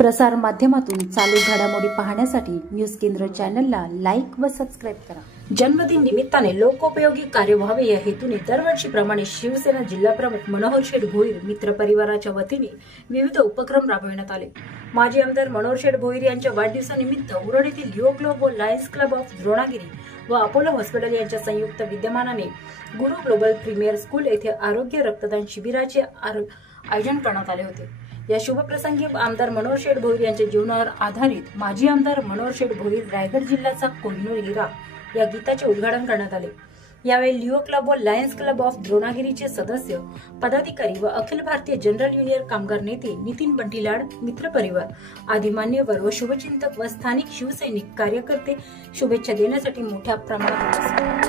प्रसार माध्यमातून चालू घडामोडी पाहण्यासाठी न्यूज केंद्र चॅनलला लाईक व सबस्क्राइब करा। जन्मदिन निमित्ताने लोकोपयोगी कार्य व्हावे या हेतूने दरवर्षीप्रमाणे शिवसेना जिल्हा प्रमुख मनोहर शेठ भोईर मित्र परिवाराच्या वतीने विविध उपक्रम राबविण्यात आले। माजी आमदार मनोहर शेठ भोईर यांच्या वाढदिवसानिमित्त उरण येथील युवक क्लब व लायन्स क्लब ऑफ द्रोणागिरी व अपोलो हॉस्पिटल यांच्या संयुक्त विद्यमानाने गुरु ग्लोबल प्रीमियर स्कूल येथे आरोग्य रक्तदान शिबिराचे आयोजन करण्यात आले होते। या शुभप्रसंगी आमदार मनोहर शेठ भोईर यांच्या जीवनावर आधारित माजी आमदार मनोहर शेठ भोईर रायगड जिल्ह्याचा कोहिनूर हिरा या गीताचे उद्घाटन करण्यात आले। यावेळी लिओ क्लब व लायन्स क्लब ऑफ द्रोणागिरीचे सदस्य, पदाधिकारी व अखिल भारतीय जनरल युनियन कामगार नेते नितीन बंटीलाड, मित्र परिवार आदी मान्यवर व शुभचिंतक व स्थानिक शिवसैनिक कार्यकर्ते शुभेच्छा देण्यासाठी मोठ्या प्रमाणात